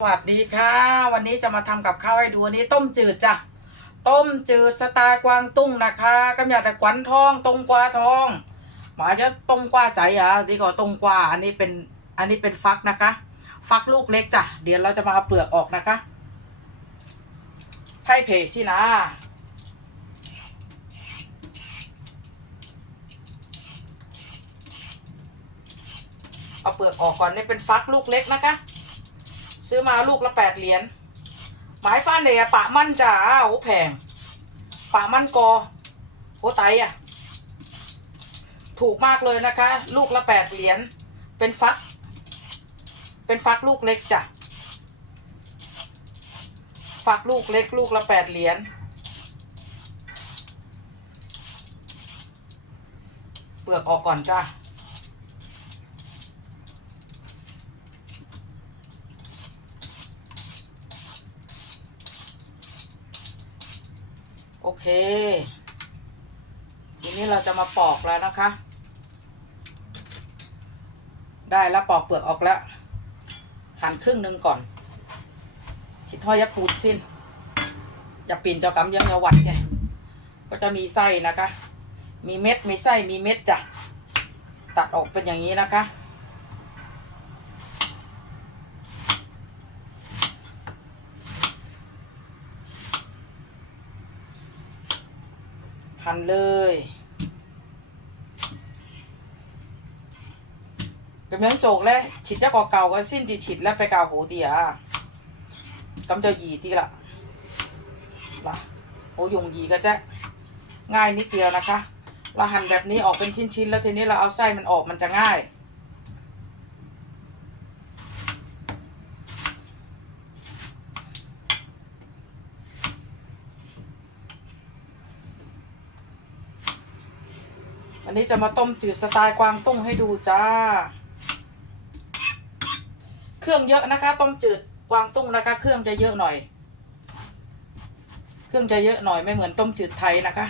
สวัสดีค่ะ วันนี้จะมาทำกับข้าวให้ดูวันนี้ต้มจืดจ้ะต้มจืดสไตล์กวางตุ้งนะคะก็อยากแต่กวนทองตรงกวาทองหมายจะต้มกวาใจอะดีกว่าตรงกวาอันนี้เป็นอันนี้เป็นฟักนะคะ ฟักลูกเล็กจ้ะเดี๋ยวเราจะมาเอาเปลือกออกนะคะไพ่เพสินะเอาเปลือกออกก่อนนี่เป็นฟักลูกเล็กนะคะ ซื้อมาลูกละแปดเหรียญหมายฟ้านเดียปะมันจ้าโอ้แพงปะมันกอโอ้ไตอะ ถูกมากเลยนะคะ ลูกละแปดเหรียญเป็นฟัก เป็นฟักลูกเล็กจ้ะฟักลูกเล็กลูกละแปดเหรียญเปลือกออกก่อนจ้า อเค ทีนี้เราจะมาปอกแล้วนะคะ ได้แล้วปอกเปลือกออกแล้ว หั่นครึ่งหนึ่งก่อน ชิดห้อยยาปูดสิ้นจะปีนเจ้ากำยังยาวัดไงก็จะมีไส้นะคะ มีเม็ดมีไส้มีเม็ดจ้ะ ตัดออกเป็นอย่างนี้นะคะ พันเลยกำเนิดโจกแล้วฉีดจะก่อเก่าก็สิ้นจีฉีดแล้วไปเก่าโหเดียกำจะยีตีละล่ะโอยงยีก็จะง่ายนิดเดียวนะคะ เราหั่นแบบนี้ออกเป็นชิ้นๆ แล้วทีนี้เราเอาไส้มันออกมันจะง่าย อันนี้จะมาต้มจืดสไตล์กวางตุ้งให้ดูจ้า เครื่องเยอะนะคะ ต้มจืดกวางตุ้งนะคะ เครื่องจะเยอะหน่อย เครื่องจะเยอะหน่อยไม่เหมือนต้มจืดไทยนะคะ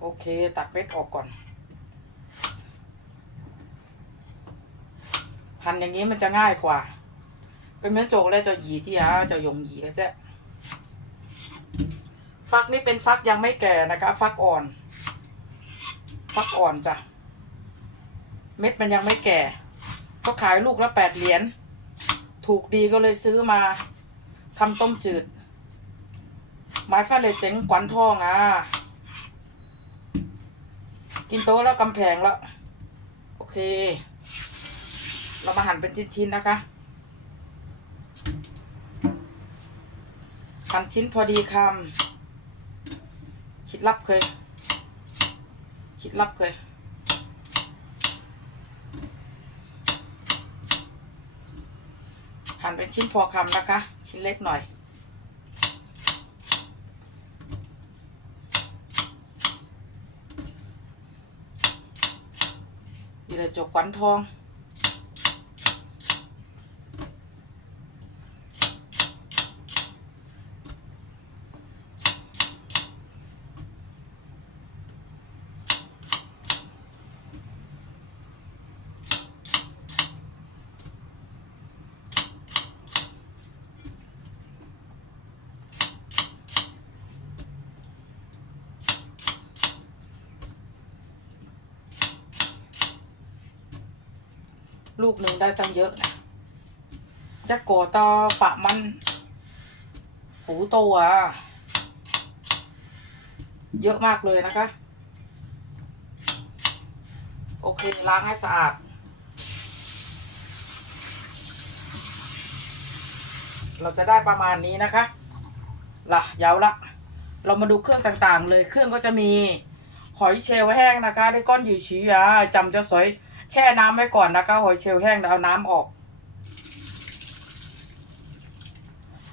โอเค ตัดเม็ดออกก่อน พันอย่างนี้มันจะง่ายกว่าก็เมื่โจกแล้วจะหยีที่ฮะจะยงหยีก็จะฟักนี่เป็นฟักยังไม่แก่นะคะ ฟักอ่อน ฟักอ่อนจ้ะ เม็ดมันยังไม่แก่ ก็ขายลูกละแปดเหรียญ ถูกดีก็เลยซื้อมาทำต้มจืด ไม้ฟ้าเลยเจ๋งขวันทองอะ กินโต๊ะแล้วกำแพงแล้ว โอเค เรามาหั่นเป็นชิ้นๆนะคะหั่นชิ้นพอดีคำชิดลับเคย ชิดลับเคยหั่นเป็นชิ้นพอคำนะคะ ชิ้นเล็กหน่อยนี่เลยจกขวัญทอง ลูกหนึ่งได้ตั้งเยอะนะจะโกอต่อปะมัน หูโตอะเยอะมากเลยนะคะ โอเค ล้างให้สะอาด เราจะได้ประมาณนี้นะคะล่ะยาวละ เรามาดูเครื่องต่างๆเลย เครื่องก็จะมีหอยเชลล์แห้งนะคะ ได้ก้อนอยู่ฉีอะจำจะสวย แช่น้ำไว้ก่อนนะคะหอยเชลล์แห้งแล้วเอาน้ำออก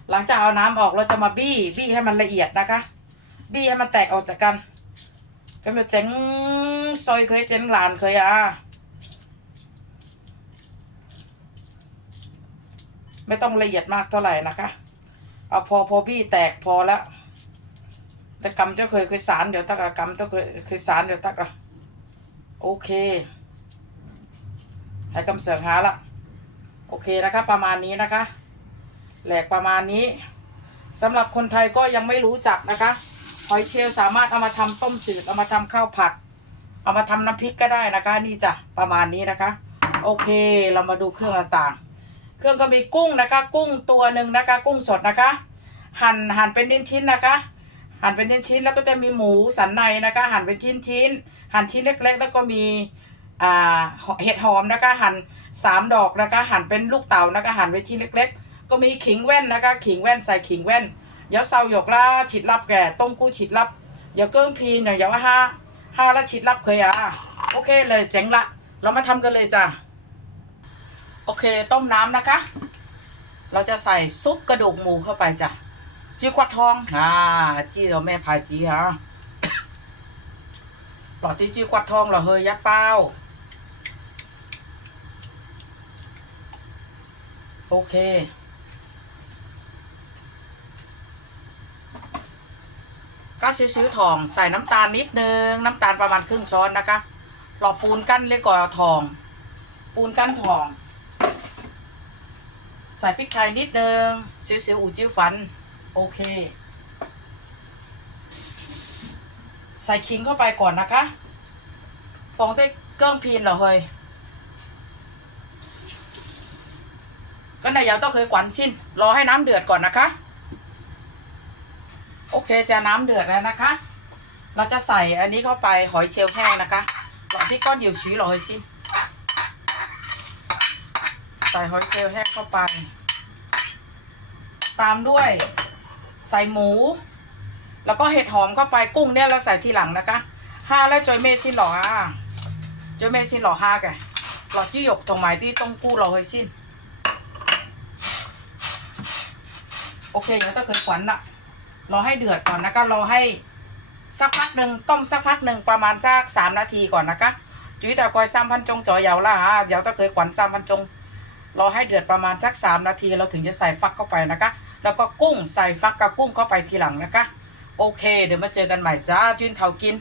หลังจากเอาน้ำออกเราจะมาบี้บี้ให้มันละเอียดนะคะ บี้ให้มันแตกออกจากกันก็จะเจ๋งซอยเคยเจ๋งหลานเคยอะไม่ต้องละเอียดมากเท่าไหร่นะคะ เอาพอพอบี้แตกพอแล้วแต่กำเจ้าเคยเคยสารเดี๋ยวตักอะกำเจ้าเคยเคยสารเดี๋ยวตักอะโอเค ให้กำเสือกหาละโอเคนะคะประมาณนี้นะคะ แหลกประมาณนี้สำหรับคนไทยก็ยังไม่รู้จักนะคะ หอยเชลล์สามารถเอามาทำต้มจืดเอามาทำข้าวผัด เอามาทำน้ำพริกก็ได้นะคะ นี่จ้ะประมาณนี้นะคะ โอเคเรามาดูเครื่องต่างๆ เครื่องก็มีกุ้งนะคะ กุ้งตัวหนึ่งนะคะ กุ้งสดนะคะ หั่นหั่นเป็นชิ้นๆนะคะ หั่นเป็นชิ้นๆแล้วก็จะมีหมูสันในนะคะ หั่นเป็นชิ้นๆหั่นชิ้นเล็กๆ แล้วก็มี อ่าเห็ดหอมนะคะหั่นสามดอกนะคะหั่นเป็นลูกเต๋านะคะหั่นเป็นชิ้นเล็ก ๆ ก็มีขิงแว่นนะคะขิงแว่นใส่ขิงแว่นเดี๋ยวเซาหยกละฉีดรับแก่ต้มกู้ฉีดรับเดี๋ยวเกิ้งพีเนี่ยเดี๋ยวห้าห้าละฉีดรับเคยอะโอเคเลยเจ๋งละ เรามาทำกันเลยจ้ะโอเคต้มน้ำนะคะ เราจะใส่ซุปกระดูกหมูเข้าไปจ้ะจีกวัดทองอ่าจีเราแม่พายจีฮะหลอดที่จีกวัดทองเรอเฮยยะเป้า โอเค ก็ซื้อๆทองใส่น้ำตาลนิดนึง น้ำตาลประมาณครึ่งช้อนนะคะหลอปูนกั้นเล็กกว่าทอง ปูนกั้นทอง ใส่พริกไทยนิดนึงเสียวๆอูจิ้วฟัน โอเค ใส่ขิงเข้าไปก่อนนะคะฟองเต้เกิ้งพีนเหรอเฮ้ย ก็นายาวต้องเคยกวนชินรอให้น้ำเดือดก่อนนะคะ โอเคจะน้ำเดือดแล้วนะคะ เราจะใส่อันนี้เข้าไปหอยเชลล์แห้งนะคะหลอดที่ก้อนเหยวชื้หรอเฮ้ยชินใส่หอยเชลล์แห้งเข้าไป ตามด้วยใส่หมู แล้วก็เห็ดหอมเข้าไปกุ้งเนี่ยเราใส่ทีหลังนะคะห้าและจอยเมซินหล่ออะจอยเมซินหล่อห้าแกหลอดจี้หยกถงหมายที่ต้องกู้เราเฮ้ยสิ้น โอเคเดี๋ยวต้องเคยขวัญละรอให้เดือดก่อนนะคะรอให้สักพักหนึ่งต้มสักพักหนึ่งประมาณสักสามนาทีก่อนนะคะจุ้ยแต่คอยซ้ำพันจงจ่อยาวละฮะเดี๋ยวต้องเคยขวัญซ้ำพันจงรอให้เดือดประมาณสักสามนาที เราถึงจะใส่ฟักเข้าไปนะคะ แล้วก็กุ้งใส่ฟักกับกุ้งเข้าไปทีหลังนะคะ โอเค เดี๋ยวมาเจอกันใหม่จ้าจุนเถากิน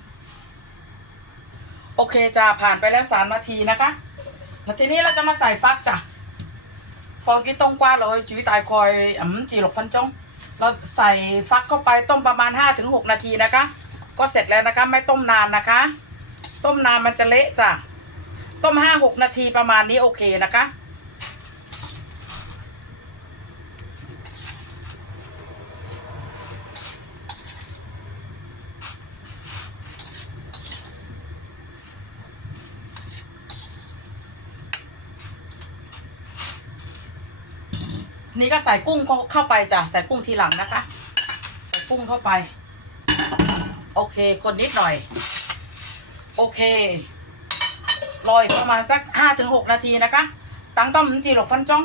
โอเคจ้าผ่านไปแล้วสามนาทีนะคะแล้วทีนี้เราจะมาใส่ฟักจ้ะ ฟองกินตรงกว่าเราจุ้ยตายคอยอืมจีหลกฟันจงเราใส่ฟักเข้าไปต้มประมาณห้าถึงหกนาทีนะคะ ก็เสร็จแล้วนะคะไม่ต้มนานนะคะ ต้มนานมันจะเละจ้ะต้มห้าหกนาทีประมาณนี้โอเคนะคะ นี่ก็ใส่กุ้งเข้าไปจ้ะใส่กุ้งทีหลังนะคะ ใส่กุ้งเข้าไป โอเค คนนิดหน่อย โอเครอยประมาณสักห้าถึงหกนาทีนะคะตั้งต้มจีหลกฟันจ้อง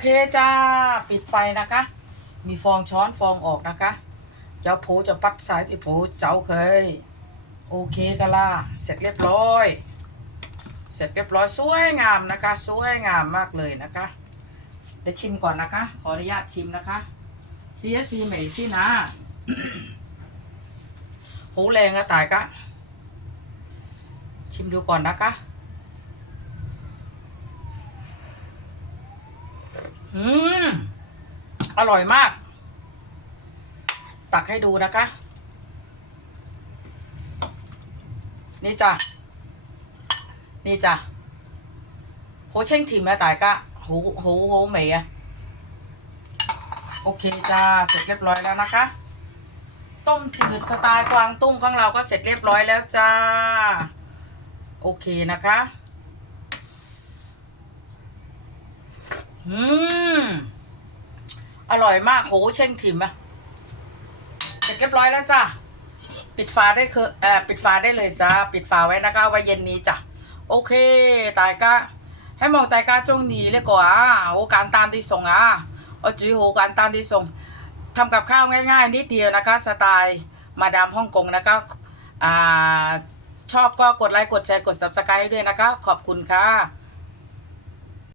เคจ้า ปิดไฟนะคะ มีฟองช้อนฟองออกนะคะ เจ้าโผจะปัดสายที่โผเจ้าเคย โอเคกันล่ะเสร็จเรียบร้อย เสร็จเรียบร้อยสวยงามนะคะ สวยงามมากเลยนะคะเดี๋ยวชิมก่อนนะคะ ขออนุญาตชิมนะคะเสียซีเหมยที่นะหูแรงอะตายกะชิมดูก่อนนะคะ อืมอร่อยมาก ตักให้ดูนะคะ นี่จ้ะ นี่จ้ะโหเช่งถิ่มอะตายกะโหโหโหเหมยอะโอเคจ้า เสร็จเรียบร้อยแล้วนะคะ ต้มจืดสไตล์กวางตุ้งของเราก็เสร็จเรียบร้อยแล้วจ้า โอเคนะคะ อืม อร่อยมากโหเช่งถิ่มอะเสร็จเรียบร้อยแล้วจ้ะ ปิดฝาได้คือเอ่อปิดฝาได้เลยจ้า ปิดฝาไว้นะคะไว้เย็นนี้จ้ะ โอเค ตายก้าให้มองตายก้าจงนีเลยกว่าโอการตามที่ส่งอะโอจุยโหการตามที่ส่งทำกับข้าวง่าย ๆ นิดเดียวนะคะ สไตล์มาดามฮ่องกงนะคะอ่าชอบก็กดไลค์ กดแชร์ กดซับสไครต์ด้วยนะคะ ขอบคุณค่ะ